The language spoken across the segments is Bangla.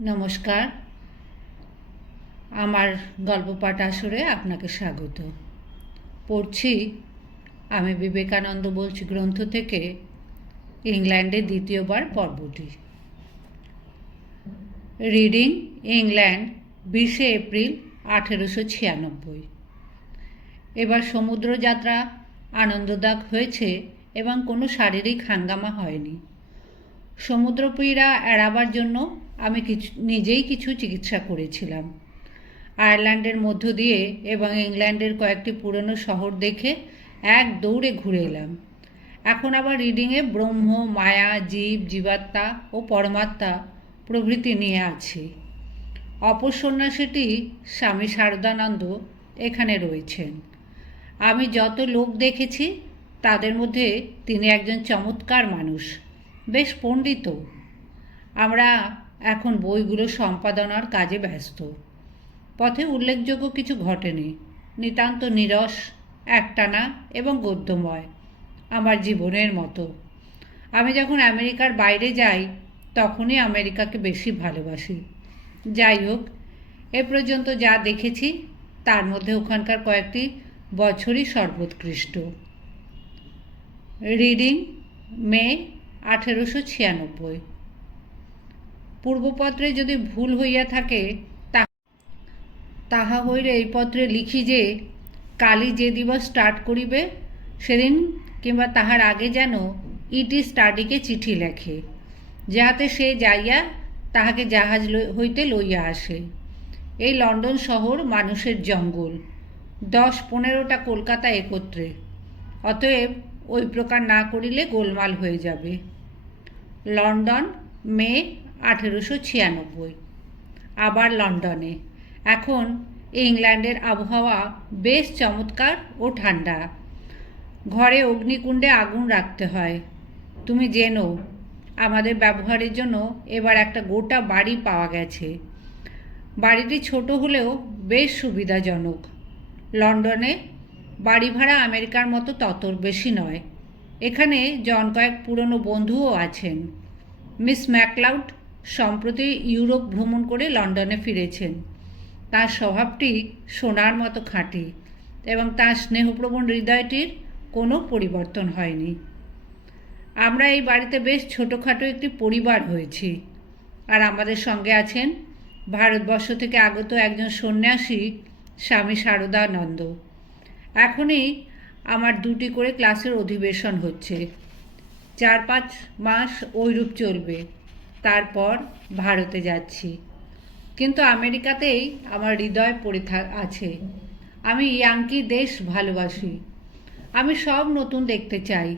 নমস্কার। আমার গল্প পাঠ আসরে আপনাকে স্বাগত। পড়ছি আমি বিবেকানন্দ বলছি গ্রন্থ থেকে ইংল্যান্ডে দ্বিতীয়বার পর্বটি। Reading England 20 April 1896। এবার সমুদ্রযাত্রা আনন্দদায়ক হয়েছে এবং কোনো শারীরিক হাঙ্গামা হয়নি। সমুদ্রপীড়া এড়াবার জন্য আমি নিজেই কিছু চিকিৎসা করেছিলাম। আয়ারল্যান্ডের মধ্য দিয়ে এবং ইংল্যান্ডের কয়েকটি পুরনো শহর দেখে এক দৌড়ে ঘুরে এলাম। এখন আবার রিডিংয়ে ব্রহ্ম, মায়া, জীব, জীবাত্মা ও পরমাত্মা প্রভৃতি নিয়ে আছি। অপর সন্ন্যাসীটি স্বামী শারদানন্দ এখানে রয়েছেন। আমি যত লোক দেখেছি তাদের মধ্যে তিনি একজন চমৎকার মানুষ, বেশ পণ্ডিত। আমরা এখন বইগুলো সম্পাদনার কাজে ব্যস্ত। পথে উল্লেখযোগ্য কিছু ঘটেনি, নিতান্ত নীরস, একটানা এবং গদ্যময়, আমার জীবনের মতো। আমি যখন আমেরিকার বাইরে যাই তখনই আমেরিকাকে বেশি ভালোবাসি। যাই হোক, এ পর্যন্ত যা দেখেছি তার মধ্যে ওখানকার কয়েকটি বছরই সর্বোৎকৃষ্ট। রিডিং মে 1896। পূর্বপত্রে যদি ভুল হইয়া থাকে তাহা হইলে এই পত্রে লিখি যে কালি যে দিবস স্টার্ট করিবে সেদিন কিংবা তাহার আগে যেন ইটি স্টাডিকে চিঠি লেখে, যাহাতে সে যাইয়া তাহাকে জাহাজ হইতে লইয়া আসে। এই লন্ডন শহর মানুষের জঙ্গল, 10-15টা কলকাতা একত্রে। অতএব ওই প্রকার না করিলে গোলমাল হয়ে যাবে। লন্ডন মে 1896। আবার লন্ডনে। এখন ইংল্যান্ডের আবহাওয়া বেশ চমৎকার ও ঠান্ডা। ঘরে অগ্নিকুণ্ডে আগুন রাখতে হয়। তুমি জেনো আমাদের ব্যবহারের জন্য এবার একটা গোটা বাড়ি পাওয়া গেছে। বাড়িটি ছোট হলেও বেশ সুবিধাজনক। লন্ডনে বাড়ি ভাড়া আমেরিকার মতো তত বেশি নয়। এখানে জন কয়েক পুরনো বন্ধুও আছেন। মিস ম্যাকলাউড সম্প্রতি ইউরোপ ভ্রমণ করে লন্ডনে ফিরেছেন। তার স্বভাবটি সোনার মতো খাঁটি এবং তার স্নেহপ্রবণ হৃদয়টির কোনো পরিবর্তন হয়নি। আমরা এই বাড়িতে বেশ ছোটোখাটো একটি পরিবার হয়েছি। আর আমাদের সঙ্গে আছেন ভারতবর্ষ থেকে আগত একজন সন্ন্যাসী, স্বামী শারদানন্দ। এখনই আমার 2টি করে ক্লাসের অধিবেশন হচ্ছে। 4-5 মাস ওইরূপ চলবে, তারপর ভারতে যাচ্ছি। কিন্তু আমেরিকাতেই আমার হৃদয় পড়ে আছে। আমি ইয়াঙ্কি দেশ ভালোবাসি। আমি সব নতুন দেখতে চাই।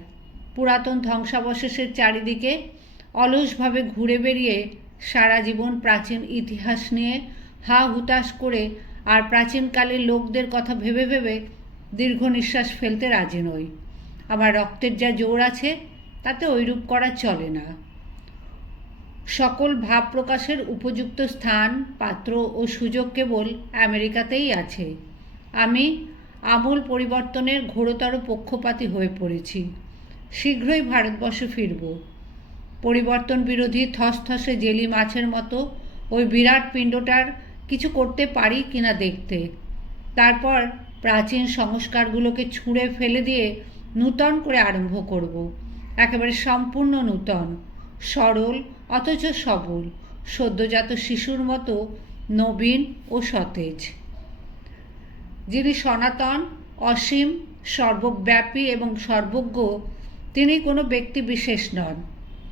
পুরাতন ধ্বংসাবশেষের চারিদিকে অলসভাবে ঘুরে বেরিয়ে সারা জীবন প্রাচীন ইতিহাস নিয়ে হা হুতাশ করে আর প্রাচীনকালের লোকদের কথা ভেবে ভেবে দীর্ঘ নিঃশ্বাস ফেলতে রাজি নই। আমার রক্তের যা জোর আছে তাতে ওইরূপ করা চলে না। সকল ভাব প্রকাশের উপযুক্ত স্থান, পাত্র ও সুযোগ কেবল আমেরিকাতেই আছে। আমি আমূল পরিবর্তনের ঘোরতর পক্ষপাতী হয়ে পড়েছি। শীঘ্রই ভারতবর্ষে ফিরব। পরিবর্তন বিরোধী থসথসে জেলি মাছের মতো ওই বিরাট পিণ্ডটার কিছু করতে পারি কিনা দেখতে। তারপর প্রাচীন সংস্কারগুলোকে ছুঁড়ে ফেলে দিয়ে নূতন করে আরম্ভ করব। একেবারে সম্পূর্ণ নূতন, সরল অথচ সবল, সদ্যজাত শিশুর মতো নবীন ও সতেজ। যিনি সনাতন, অসীম, সর্বব্যাপী এবং সর্বজ্ঞ, তিনি কোনো ব্যক্তি বিশেষ নন,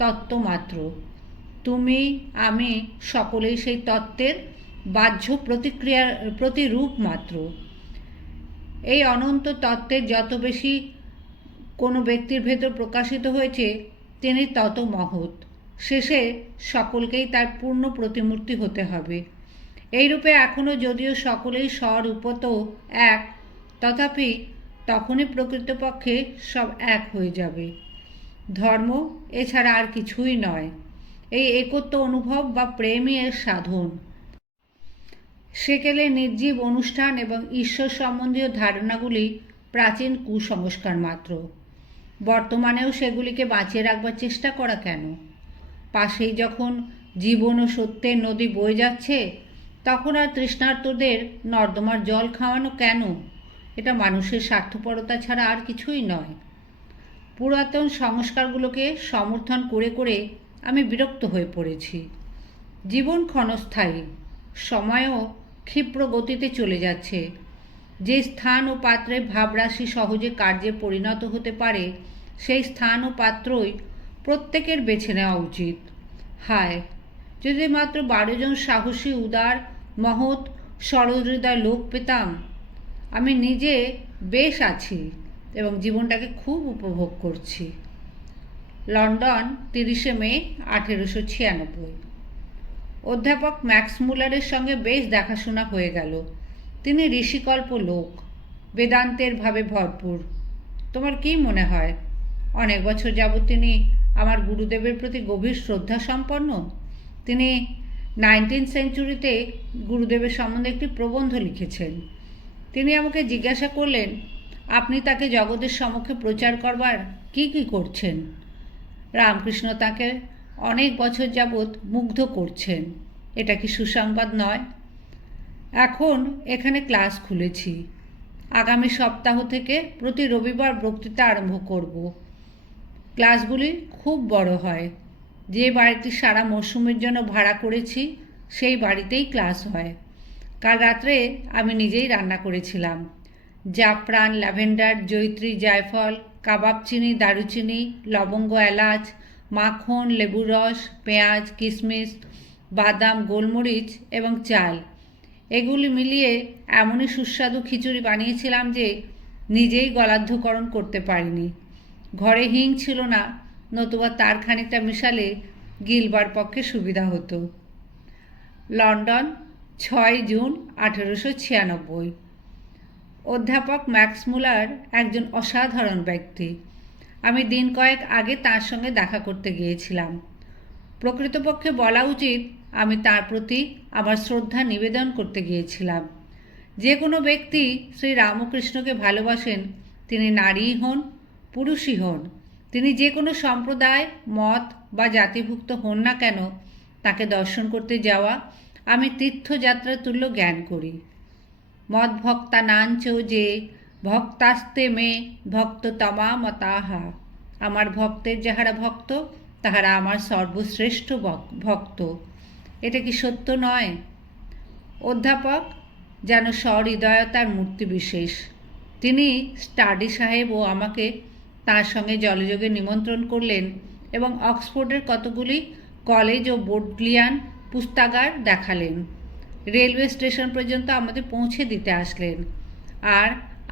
তত্ত্ব মাত্র। তুমি, আমি সকলেই সেই তত্ত্বের বাহ্য প্রতিরূপ মাত্র। এই অনন্ত তত্ত্বের যত বেশি কোনো ব্যক্তির ভেতর প্রকাশিত হয়েছে তিনি তত মহৎ। শেষে সকলকেই তার পূর্ণ প্রতিমূর্তি হতে হবে। এইরূপে এখনও যদিও সকলেই স্বরূপত এক, তথাপি তখনই প্রকৃতপক্ষে সব এক হয়ে যাবে। ধর্ম এছাড়া আর কিছুই নয়। এই একত্ব অনুভব বা প্রেমই এর সাধন। সেকেলে নির্জীব অনুষ্ঠান এবং ঈশ্বর সম্বন্ধীয় ধারণাগুলি প্রাচীন কুসংস্কার মাত্র। বর্তমানেও সেগুলিকে বাঁচিয়ে রাখবার চেষ্টা করা কেন? পাশেই যখন জীবন ও সত্যের নদী বয়ে যাচ্ছে, তখন আর তৃষ্ণার্তদের নর্দমার জল খাওয়ানো কেন? এটা মানুষের স্বার্থপরতা ছাড়া আর কিছুই নয়। পুরাতন সংস্কারগুলোকে সমর্থন করে করে আমি বিরক্ত হয়ে পড়েছি। জীবন ক্ষণস্থায়ী, সময়ও ক্ষিপ্র গতিতে চলে যাচ্ছে। যে স্থান ও পাত্রে ভাবরাশি সহজে কার্যে পরিণত হতে পারে, সেই স্থান ও পাত্রই প্রত্যেকের বেছে নেওয়া উচিত। হায়, যদি মাত্র 12 জন সাহসী, উদার, মহৎ, সরহৃদয় লোক পেতাম! আমি নিজে বেশ আছি এবং জীবনটাকে খুব উপভোগ করছি। লন্ডন, 30শে মে 1896। অধ্যাপক ম্যাক্স মুলারের সঙ্গে বেশ দেখাশোনা হয়ে গেল। তিনি ঋষিকল্প লোক, বেদান্তের ভাবে ভরপুর। তোমার কী মনে হয়, অনেক বছর যাবৎ তিনি আমার গুরুদেবের প্রতি গভীর শ্রদ্ধা সম্পন্ন? তিনি 19th সেঞ্চুরিতে গুরুদেবের সম্বন্ধে একটি প্রবন্ধ লিখেছেন। তিনি আমাকে জিজ্ঞাসা করলেন, আপনি তাকে জগতের সম্মুখে প্রচার করবার কি কি করছেন? রামকৃষ্ণ তাকে অনেক বছর যাবৎ মুগ্ধ করছেন। এটা কি সুসংবাদ নয়? এখন এখানে ক্লাস খুলেছি। আগামী সপ্তাহ থেকে প্রতি রবিবার বক্তৃতা আরম্ভ করব। ক্লাসগুলি খুব বড় হয়। যে বাড়িটি সারা মরশুমের জন্য ভাড়া করেছি, সেই বাড়িতেই ক্লাস হয়। কাল রাত্রে আমি নিজেই রান্না করেছিলাম। জাফরান, ল্যাভেন্ডার, জয়িত্রী, জায়ফল, কাবাব চিনি, দারুচিনি, লবঙ্গ, এলাচ, মাখন, লেবুর রস, পেঁয়াজ, কিশমিশ, বাদাম, গোলমরিচ এবং চাল, এগুলি মিলিয়ে এমনই সুস্বাদু খিচুড়ি বানিয়েছিলাম যে নিজেই গলাধ্যকরণ করতে পারিনি। ঘরে হিং ছিল না, নতুবা তার খানিকটা মিশালে গিলবার পক্ষে সুবিধা হতো। London, 6 June 1896। অধ্যাপক ম্যাক্স মুলার একজন অসাধারণ ব্যক্তি। আমি দিন কয়েক আগে তার সঙ্গে দেখা করতে গিয়েছিলাম। প্রকৃতপক্ষে বলা উচিত, আমি তার প্রতি আমার শ্রদ্ধা নিবেদন করতে গিয়েছিলাম। যে কোনো ব্যক্তি শ্রী রামকৃষ্ণকে ভালোবাসেন, তিনি নারীই হন, পুরুষই হন, তিনি যে কোনো সম্প্রদায়, মত বা জাতিভুক্ত হন না কেন, তাকে দর্শন করতে যাওয়া আমি তীর্থযাত্রা তুল্য জ্ঞান করি। মদ ভক্তা নাঞ্চ যে ভক্তাস্তে মে ভক্ত তমা মতাহা। আমার ভক্তের যাহারা ভক্ত, তাহারা আমার সর্বশ্রেষ্ঠ ভক্ত। এটা কি সত্য নয়? অধ্যাপক যেন সহৃদয়তার মূর্তি বিশেষ। তিনি স্টাডি সাহেব ও আমাকে তার সঙ্গে জলযোগে নিমন্ত্রণ করলেন এবং অক্সফোর্ডের কতগুলি কলেজ ও বোডলিয়ান পুস্তাগার দেখালেন। রেলওয়ে স্টেশন পর্যন্ত আমাদের পৌঁছে দিতে আসলেন। আর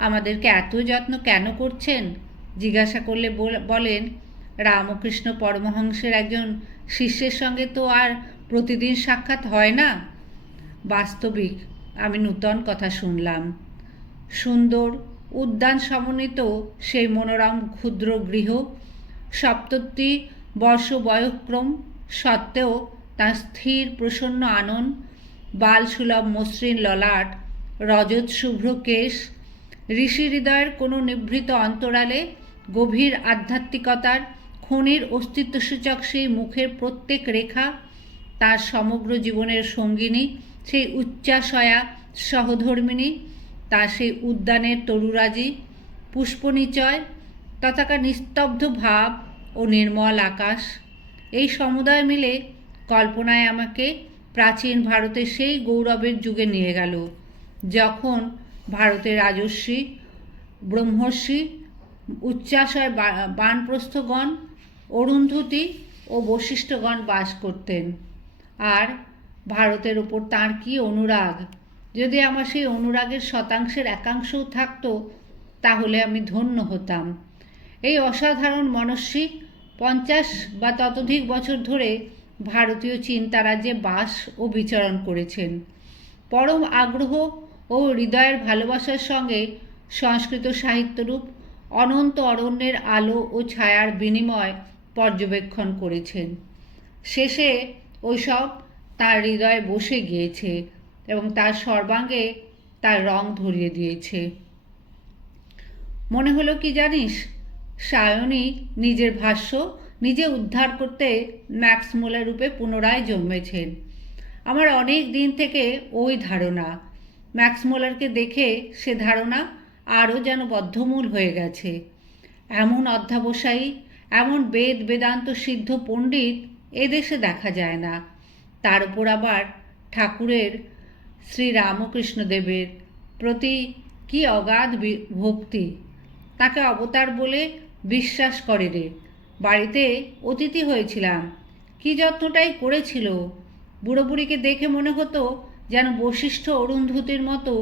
আমাদেরকে এত যত্ন কেন করছেন জিজ্ঞাসা করলে বলেন, রামকৃষ্ণ পরমহংসের একজন শিষ্যের সঙ্গে তো আর প্রতিদিন সাক্ষাৎ হয় না। বাস্তবিক আমি নূতন কথা শুনলাম। সুন্দর উদ্যান সমন্বিত সেই মনোরম ক্ষুদ্র গৃহ, ৭৭ বর্ষ বয়ঃক্রম সত্ত্বেও তার স্থির প্রসন্ন আনন, বালসুলভ মসৃণ ললাট, রজত শুভ্র কেশ, ঋষি হৃদয়ের কোনো নিভৃত অন্তরালে গভীর আধ্যাত্মিকতার খনির অস্তিত্বসূচক সেই মুখের প্রত্যেক রেখা, তার সমগ্র জীবনের সঙ্গিনী সেই উচ্চাশয়া সহধর্মিণী, তার সেই উদ্যানের তরুরাজি, পুষ্পনিচয়, তথাকার নিস্তব্ধ ভাব ও নির্মল আকাশ, এই সমুদায় মিলে কল্পনায় আমাকে প্রাচীন ভারতের সেই গৌরবের যুগে নিয়ে গেল, যখন ভারতের রাজর্ষি, ব্রহ্মর্ষি, উচ্চাশয় বানপ্রস্থগণ, অরুন্ধতী ও বশিষ্ঠগণ বাস করতেন। আর ভারতের ওপর তাঁর কী অনুরাগ! যদি আমার সেই অনুরাগের শতাংশের একাংশও থাকতো, তাহলে আমি ধন্য হতাম। এই অসাধারণ মনস্বী 50 বা ততোধিক বছর ধরে ভারতীয় চিন্তারাজ্যে বাস ও বিচরণ করেছেন। পরম আগ্রহ ও হৃদয়ের ভালোবাসার সঙ্গে সংস্কৃত সাহিত্যরূপ অনন্ত অরণ্যের আলো ও ছায়ার বিনিময় পর্যবেক্ষণ করেছেন। শেষে ওইসব তার হৃদয়ে বসে গিয়েছে এবং তার সর্বাঙ্গে তার রং ধরিয়ে দিয়েছে। মনে হলো কি জানিস, সায়নী নিজের ভাষ্য নিজে উদ্ধার করতে ম্যাক্সমূলার রূপে পুনরায় জন্মেছেন। আমার অনেক দিন থেকে ওই ধারণা। ম্যাক্সমূলারকে দেখে সে ধারণা আরও যেন বদ্ধমূল হয়ে গেছে। এমন অধ্যাবসায়ী, এমন বেদ বেদান্ত সিদ্ধ পণ্ডিত এদেশে দেখা যায় না। তার উপর আবার ঠাকুরের শ্রীরামকৃষ্ণদেবের প্রতি কি অগাধ ভক্তি! তাকে অবতার বলে বিশ্বাস করে রে। বাড়িতে অতিথি হয়েছিলাম, কি যত্নটাই করেছিল। বুড়ো বুড়িকে দেখে মনে হতো যেন বশিষ্ঠ অরুন্ধতির মতো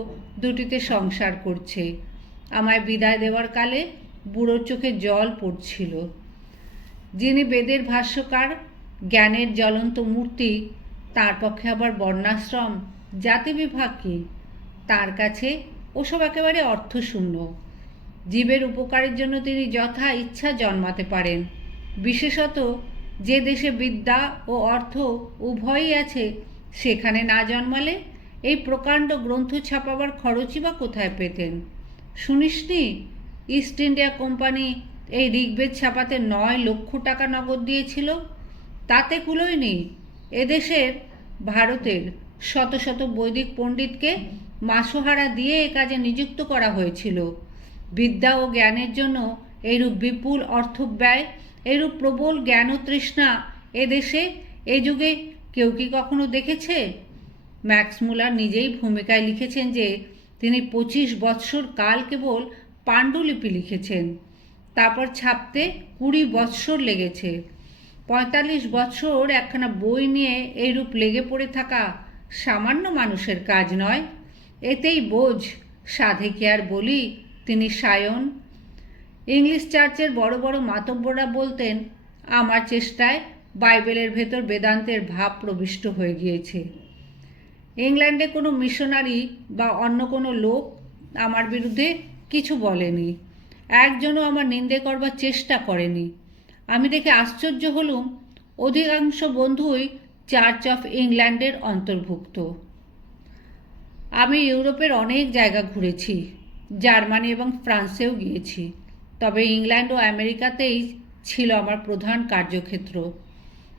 দুটিতে সংসার করছে। আমায় বিদায় দেওয়ার কালে বুড়োর চোখে জল পড়ছিল। যিনি বেদের ভাষ্যকার, জ্ঞানের জ্বলন্ত মূর্তি, তার পক্ষে আবার বর্ণাশ্রম জাতিবিভাগ কি? তার কাছে ওসব একেবারে অর্থশূন্য। জীবের উপকারের জন্য তিনি যথা ইচ্ছা জন্মাতে পারেন। বিশেষত যে দেশে বিদ্যা ও অর্থ উভয়ই আছে, সেখানে না জন্মালে এই প্রকাণ্ড গ্রন্থ ছাপাবার খরচই বা কোথায় পেতেন? শুনিসনি, ইস্ট ইন্ডিয়া কোম্পানি এই ঋগ্বেদ ছাপাতে 9 লক্ষ টাকা নগদ দিয়েছিল? তাতে কুলোয়নি। এদেশের ভারতের শত শত বৈদিক পণ্ডিতকে মাসোহারা দিয়ে এ কাজে নিযুক্ত করা হয়েছিল। বিদ্যা ও জ্ঞানের জন্য এইরূপ বিপুল অর্থ ব্যয়, এইরূপ প্রবল জ্ঞান ও তৃষ্ণা এদেশে এ যুগে কেউ কি কখনো দেখেছে? ম্যাক্সমূলার নিজেই ভূমিকায় লিখেছেন যে তিনি 25 বৎসর কাল কেবল পাণ্ডুলিপি লিখেছেন। তারপর ছাপতে 20 বৎসর লেগেছে। 45 বৎসর একখানা বই নিয়ে এইরূপ লেগে পড়ে থাকা সামান্য মানুষের কাজ নয়। এতেই বোঝ, সাধে কি আর বলি, তিনি সায়ন। ইংলিশ চার্চের বড় বড় মাতব্বররা বলতেন, আমার চেষ্টায় বাইবেলের ভেতর বেদান্তের ভাব প্রবিষ্ট হয়ে গিয়েছে। ইংল্যান্ডে কোনো মিশনারি বা অন্য কোনো লোক আমার বিরুদ্ধে কিছু বলেনি। একজনও আমার নিন্দে করবার চেষ্টা করেনি। আমি দেখে আশ্চর্য হলুম, অধিকাংশ বন্ধুই চার্চ অফ ইংল্যান্ডের অন্তর্ভুক্ত। আমি ইউরোপের অনেক জায়গা ঘুরেছি, জার্মানি এবং ফ্রান্সেও গিয়েছি। তবে ইংল্যান্ড ও আমেরিকাতেই ছিল আমার প্রধান কার্যক্ষেত্র।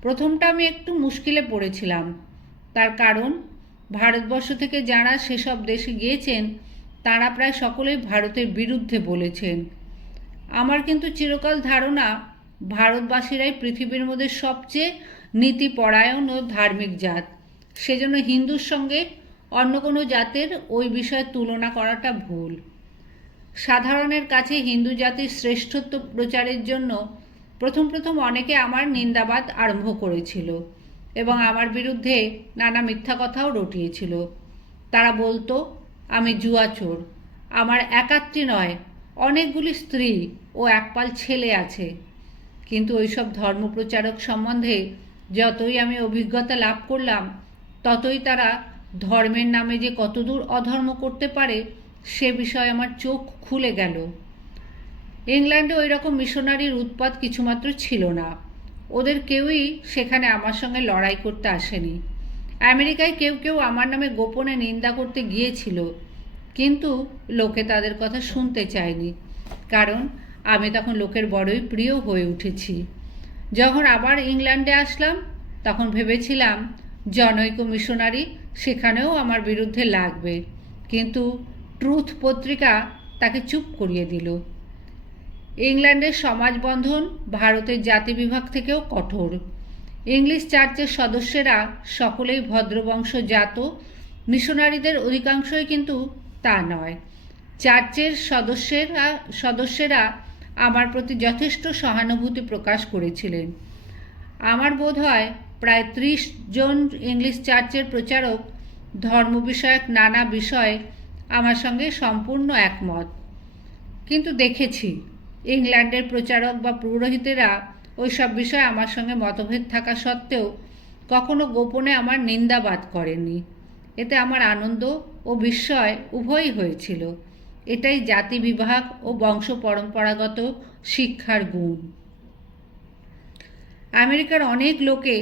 প্রথমটা আমি একটু মুশকিলে পড়েছিলাম। তার কারণ, ভারতবর্ষ থেকে যাঁরা সেসব দেশে গিয়েছেন তাঁরা প্রায় সকলেই ভারতের বিরুদ্ধে বলেছেন। আমার কিন্তু চিরকাল ধারণা ভারতবাসীরাই পৃথিবীর মধ্যে সবচেয়ে নীতিপরায়ণ ও ধার্মিক জাত। সেজন্য হিন্দুর সঙ্গে অন্য কোনো জাতের ওই বিষয়ে তুলনা করাটা ভুল। সাধারণের কাছে হিন্দু জাতির শ্রেষ্ঠত্ব প্রচারের জন্য প্রথম প্রথম অনেকে আমার নিন্দাবাদ আরম্ভ করেছিল এবং আমার বিরুদ্ধে নানা মিথ্যা কথাও রটিয়েছিল। তারা বলতো আমি জুয়াচোর, আমার একাত্রী নয়, অনেকগুলি স্ত্রী ও একপাল ছেলে আছে। কিন্তু ওইসব ধর্মপ্রচারক সম্বন্ধে যতই আমি অভিজ্ঞতা লাভ করলাম, ততই তারা ধর্মের নামে যে কতদূর অধর্ম করতে পারে সে বিষয়ে আমার চোখ খুলে গেল। ইংল্যান্ডে ওই রকম মিশনারির উৎপাত কিছুমাত্র ছিল না। ওদের কেউই সেখানে আমার সঙ্গে লড়াই করতে আসেনি। আমেরিকায় কেউ কেউ আমার নামে গোপনে নিন্দা করতে গিয়েছিল, কিন্তু লোকে তাদের কথা শুনতে চায়নি, কারণ আমি তখন লোকের বড়ই প্রিয় হয়ে উঠেছি। যখন আবার ইংল্যান্ডে আসলাম তখন ভেবেছিলাম জনৈক মিশনারি সেখানেও আমার বিরুদ্ধে লাগবে, কিন্তু ট্রুথ পত্রিকা তাকে চুপ করিয়ে দিল। ইংল্যান্ডের সমাজবন্ধন ভারতের জাতিবিভাগ থেকেও কঠোর। ইংলিশ চার্চের সদস্যেরা সকলেই ভদ্রবংশজাত, মিশনারিদের অধিকাংশই কিন্তু তা নয়। চার্চের সদস্যেরা আমার প্রতি যথেষ্ট সহানুভূতি প্রকাশ করেছিলেন। আমার বোধ হয় প্রায় 30 জন ইংলিশ চার্চের প্রচারক ধর্ম বিষয়ক নানা বিষয়ে আমার সঙ্গে সম্পূর্ণ একমত। কিন্তু দেখেছি ইংল্যান্ডের প্রচারক বা পুরোহিতেরা ওই সব বিষয়ে আমার সঙ্গে মতভেদ থাকা সত্ত্বেও কখনো গোপনে আমার নিন্দাবাদ করেনি। এতে আমার আনন্দ ও বিস্ময় উভয়ই হয়েছিল। এটাই জাতিবিভাগ ও বংশ পরম্পরাগত শিক্ষার গুণ। আমেরিকার অনেক লোকে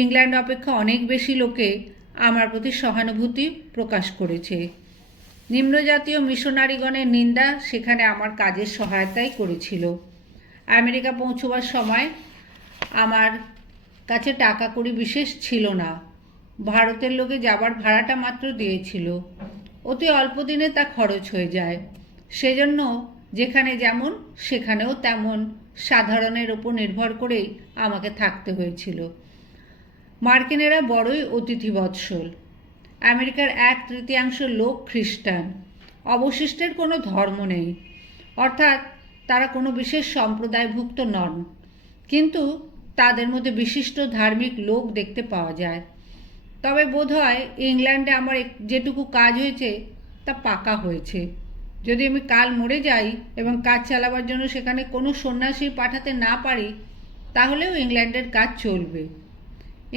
ইংল্যান্ড অপেক্ষা অনেক বেশি লোকে আমার প্রতি সহানুভূতি প্রকাশ করেছে। নিম্নজাতীয় মিশনারিগণের নিন্দা সেখানে আমার কাজের সহায়তাই করেছিল। আমেরিকা পৌঁছবার সময় আমার কাছে টাকা কড়ি বিশেষ ছিল না। ভারতের লোকে যাবার ভাড়াটা মাত্র দিয়েছিল। অতি অল্প দিনে তা খরচ হয়ে যায়। সেজন্য যেখানে যেমন সেখানেও তেমন সাধারণের ওপর নির্ভর করেই আমাকে থাকতে হয়েছিল। মার্কিনেরা বড়ই অতিথিবৎসল। আমেরিকার 1/3 লোক খ্রিস্টান। অবশিষ্টের কোনো ধর্ম নেই, অর্থাৎ তারা কোনো বিশেষ সম্প্রদায়ভুক্ত নন, কিন্তু তাদের মধ্যে বিশিষ্ট ধার্মিক লোক দেখতে পাওয়া যায়। তবে বোধহয় ইংল্যান্ডে আমার যেটুকু কাজ হয়েছে তা পাকা হয়েছে। যদি আমি কাল মরে যাই এবং কাজ চালাবার জন্য সেখানে কোনো সন্ন্যাসী পাঠাতে না পারি, তাহলেও ইংল্যান্ডের কাজ চলবে।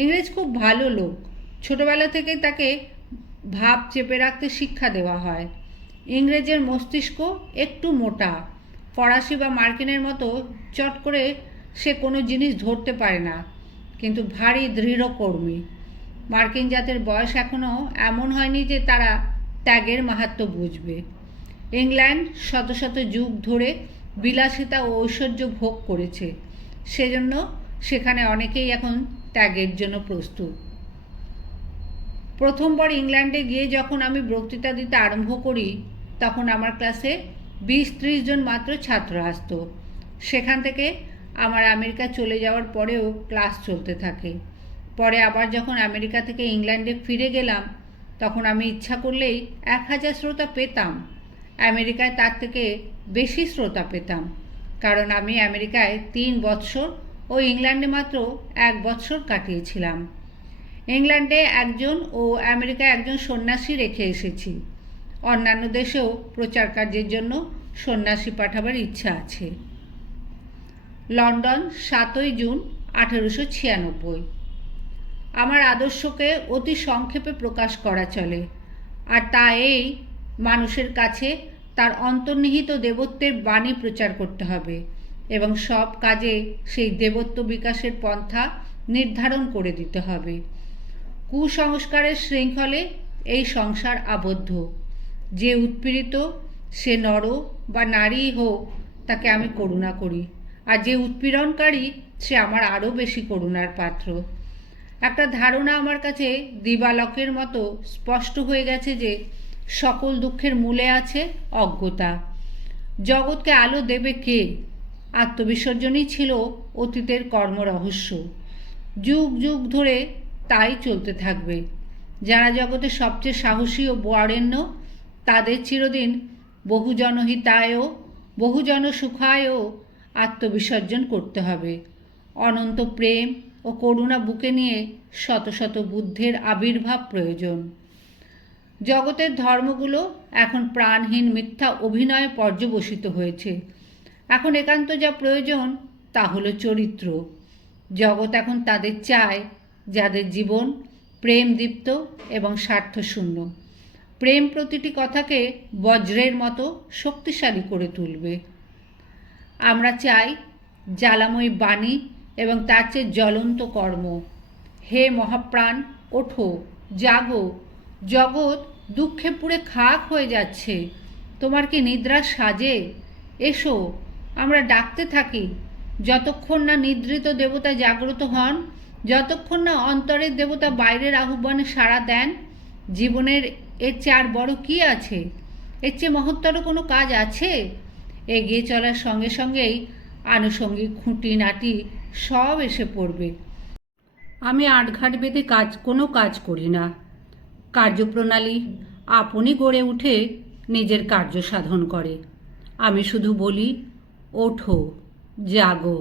ইংরেজ খুব ভালো লোক। ছোটবেলা থেকেই তাকে ভাব চেপে রাখতে শিক্ষা দেওয়া হয়। ইংরেজের মস্তিষ্ক একটু মোটা। ফরাসি বা মার্কিনের মতো চট করে সে কোনো জিনিস ধরতে পারে না, কিন্তু ভারী দৃঢ়কর্মী। মার্কিন জাতের বয়স এখনও এমন হয়নি যে তারা ত্যাগের মাহাত্ম্য বুঝবে। ইংল্যান্ড শত শত যুগ ধরে বিলাসিতা ও ঐশ্বর্য ভোগ করেছে, সেজন্য সেখানে অনেকেই এখন ত্যাগের জন্য প্রস্তুত। প্রথমবার ইংল্যান্ডে গিয়ে যখন আমি বক্তৃতা দিতে আরম্ভ করি, তখন আমার ক্লাসে 20-30 জন মাত্র ছাত্র আসতো। সেখান থেকে আমার আমেরিকা চলে যাওয়ার পরেও ক্লাস চলতে থাকে। পরে আবার যখন আমেরিকা থেকে ইংল্যান্ডে ফিরে গেলাম, তখন আমি ইচ্ছা করলেই 1000 শ্রোতা পেতাম। আমেরিকায় তার থেকে বেশি শ্রোতা পেতাম, কারণ আমি আমেরিকায় 3 বৎসর ও ইংল্যান্ডে মাত্র 1 বৎসর কাটিয়েছিলাম। ইংল্যান্ডে একজন ও আমেরিকায় একজন সন্ন্যাসী রেখে এসেছি। অন্যান্য দেশেও প্রচার কার্যের জন্য সন্ন্যাসী পাঠাবার ইচ্ছা আছে। লন্ডন, 7ই জুন 1896। আমার আদর্শকে অতি সংক্ষেপে প্রকাশ করা চলে, আর তা এই মানুষের কাছে তার অন্তর্নিহিত দেবত্বের বাণী প্রচার করতে হবে এবং সব কাজে সেই দেবত্ব বিকাশের পন্থা নির্ধারণ করে দিতে হবে। কুসংস্কারের শৃঙ্খলে এই সংসার আবদ্ধ। যে উৎপীড়িত, সে নর বা নারী হোক, তাকে আমি করুণা করি, আর যে উৎপীড়নকারী সে আমার আরও বেশি করুণার পাত্র। একটা ধারণা আমার কাছে দিবালকের মতো স্পষ্ট হয়ে গেছে যে সকল দুঃখের মূলে আছে অজ্ঞতা। জগৎকে আলো দেবে কে? আত্মবিসর্জনই ছিল অতীতের কর্মরহস্য। যুগ যুগ ধরে তাই চলতে থাকবে। যারা জগতে সবচেয়ে সাহসী ও বরেণ্য, তাদের চিরদিন বহুজনহিতায়ও বহুজনসুখায়ও আত্মবিসর্জন করতে হবে। অনন্ত প্রেম ও করুণা বুকে নিয়ে শত শত বুদ্ধের আবির্ভাব প্রয়োজন। জগতের ধর্মগুলো এখন প্রাণহীন মিথ্যা অভিনয়ে পর্যবসিত হয়েছে। এখন একান্ত যা প্রয়োজন তা হলো চরিত্র। জগৎ এখন তাদের চায় যাদের জীবন প্রেমদীপ্ত এবং স্বার্থশূন্য। প্রেম প্রতিটি কথাকে বজ্রের মতো শক্তিশালী করে তুলবে। আমরা চাই জ্বালাময়ী বাণী এবং তার চেয়ে জ্বলন্ত কর্ম। হে মহাপ্রাণ, ওঠো, জাগো। জগৎ দুঃখে পুড়ে খাক হয়ে যাচ্ছে। তোমার কি নিদ্রা সাজে? এসো, আমরা ডাকতে থাকি। যতক্ষণ না নিদ্রিত দেবতা জাগ্রত হন, যতক্ষণ না অন্তরের দেবতা বাইরের আহ্বানে সাড়া দেন, জীবনের এর চেয়ে আর বড় কী আছে? এর চেয়ে মহত্তর কোনো কাজ আছে? এগিয়ে চলার সঙ্গে সঙ্গেই আনুষঙ্গিক খুঁটিনাটি সব এসে পড়বে। আমি আটঘাট বেঁধে কোনো কাজ করি না। কার্যপ্রণালী আপনি গড়ে উঠে নিজের কার্য সাধন করে। আমি শুধু বলি, ওঠো, জাগো।